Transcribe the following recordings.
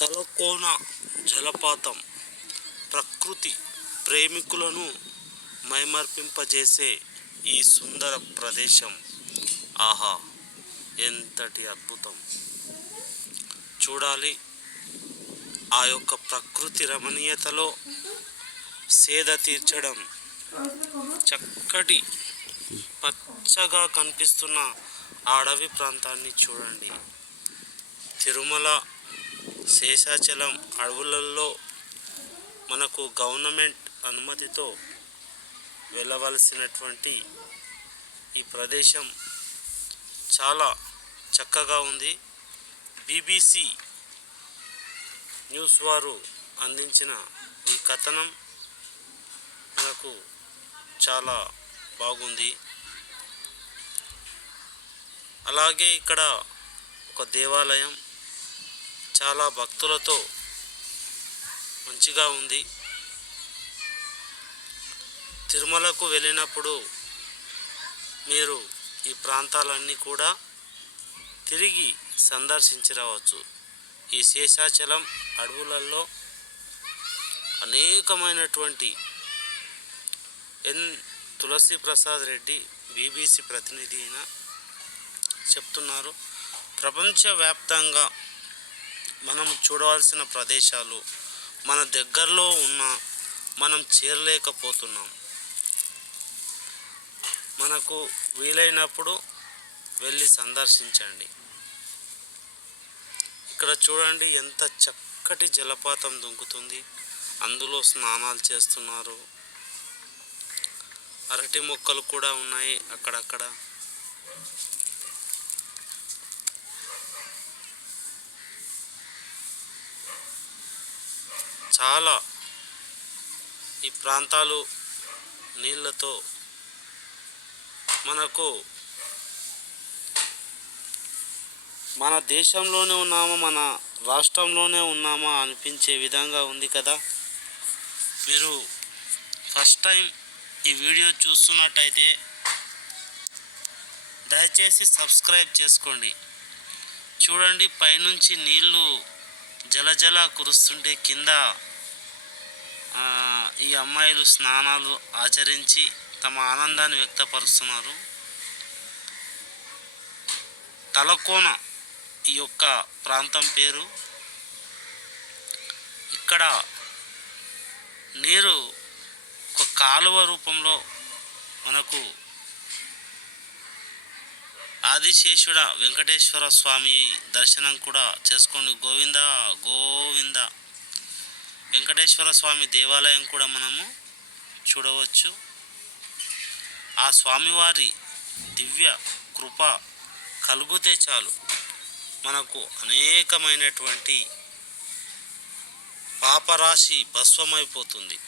తలకోన జలపాతం ప్రకృతి ప్రేమికులను మైమర్పింపజేసే ఈ సుందర ప్రదేశం. ఆహా ఎంతటి అద్భుతం. చూడాలి ఆ యొక్క ప్రకృతి రమణీయతలో సేద తీర్చడం. చక్కటి పచ్చగా కనిపిస్తున్న అడవి ప్రాంతాన్ని చూడండి. తిరుమల శేషాచలం అడవులలో మనకు గవర్నమెంట్ అనుమతితో వెళ్ళవలసినటువంటి ఈ ప్రదేశం చాలా చక్కగా ఉంది. బీబీసీ న్యూస్ వారు అందించిన ఈ కథనం మనకు చాలా బాగుంది. అలాగే ఇక్కడ ఒక దేవాలయం చాలా భక్తులతో మంచిగా ఉంది. తిరుమలకు వెళ్ళినప్పుడు మీరు ఈ ప్రాంతాలన్నీ కూడా తిరిగి సందర్శించి రావచ్చు ఈ శేషాచలం అడవులలో అనేకమైనటువంటి ఎన్ తులసి ప్రసాద్ రెడ్డి బీబీసీ ప్రతినిధి అయిన చెప్తున్నారు. ప్రపంచవ్యాప్తంగా మనం చూడవలసిన ప్రదేశాలు మన దగ్గరలో ఉన్న మనం చేరలేకపోతున్నాం. మనకు వీలైనప్పుడు వెళ్ళి సందర్శించండి. ఇక్కడ చూడండి ఎంత చక్కటి జలపాతం దుంకుతుంది. అందులో స్నానాలు చేస్తున్నారు. అరటి మొక్కలు కూడా ఉన్నాయి అక్కడక్కడ. చాలా ఈ ప్రాంతాలు నీళ్ళతో మనకు మన దేశంలోనే ఉన్నామా మన రాష్ట్రంలోనే ఉన్నామా అనిపించే విధంగా ఉంది కదా. మీరు ఫస్ట్ టైం ఈ వీడియో చూస్తున్నట్టయితే దయచేసి సబ్స్క్రైబ్ చేసుకోండి. చూడండి పైనుంచి నీళ్ళు జలజల కురుస్తుంటే కింద ఈ అమ్మాయిలు స్నానాలు ఆచరించి తమ ఆనందాన్ని వ్యక్తపరుస్తున్నారు. తలకోన ఈ యొక్క ప్రాంతం పేరు. ఇక్కడ నీరు ఒక కాలువ రూపంలో మనకు ఆదిశేషుడ వెంకటేశ్వర స్వామి దర్శనం కూడా చేసుకొని గోవింద గోవింద వెంకటేశ్వర స్వామి దేవాలయం కూడా మనము చూడవచ్చు. ఆ స్వామివారి దివ్య కృప కలిగితే చాలు. మనకు అనేకమైనటువంటి పాపరాశి భస్వమైపోతుంది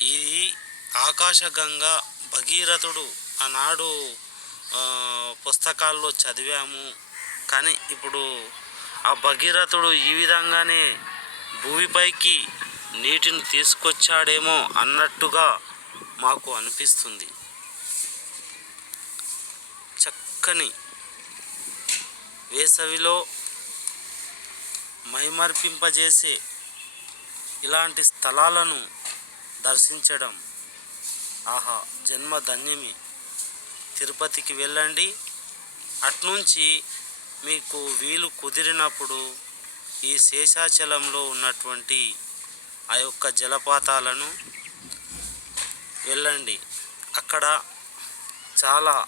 ఇది ఆకాశగంగా భగీరథుడు ఆనాడు పుస్తకాల్లో చదివాము. కానీ ఇప్పుడు ఆ భగీరథుడు ఈ విధంగానే భూమిపైకి నీటిని తీసుకొచ్చాడేమో అన్నట్టుగా మాకు అనిపిస్తుంది. చక్కని వేసవిలో మైమర్పింపజేసే ఇలాంటి స్థలాలను దర్శించడం. ఆహా జన్మ ధన్యమి తిరుపతికి వెళ్ళండి. అట్నుంచి మీకు వీలు కుదిరినప్పుడు ఈ శేషాచలంలో ఉన్నటువంటి ఆ యొక్క జలపాతాలను వెళ్ళండి. అక్కడ చాలా